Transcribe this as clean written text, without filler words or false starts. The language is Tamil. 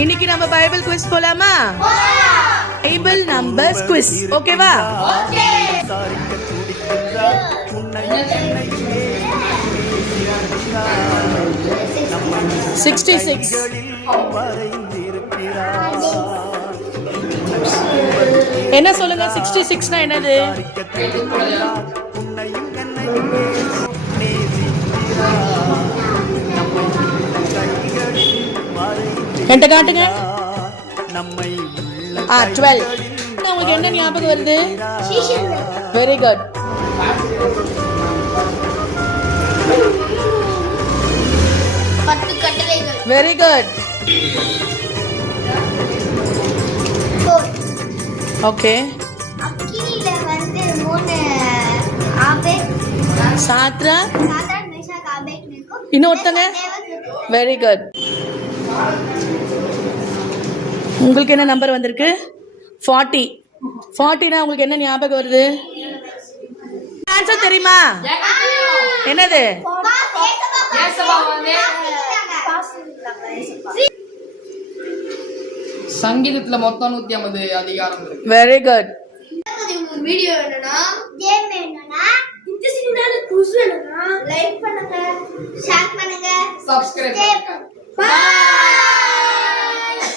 இன்னைக்கு நம்ம பைபிள் குவிஸ் போலாமா? Bible numbers quiz. ஓகேவா? ஓகே. 66. என்ன சொல்லுங்க? 66னா என்னது? என்கிட்ட காட்டுங்க. 12. உங்களுக்கு என்ன ஞாபகம் வருது? Very good. Very good. Okay. அக்கினில வந்து 3 ஆபேக் சாத்ரா மேஷாக் ஆபேக் நேகோ. இன்னொருத்தங்க? Very good. உங்களுக்கு என்ன நம்பர் வந்திருக்கு? 40. 40னா உங்களுக்கு என்ன ஞாபகம் வருது? ஆன்சர் தெரியுமா? என்னது? சங்கீதத்துல மொத்தம் 150 அதிகாரம் இருக்கு. Very good. வீடியோ வேணும்னா கேம் வேணும்னா இன்ட்ரெஸ்டிங்கான குவிஸ் வேணும்னா லைக் பண்ணுங்க, ஷேர் பண்ணுங்க, சப்ஸ்கிரைப் பண்ணுங்க.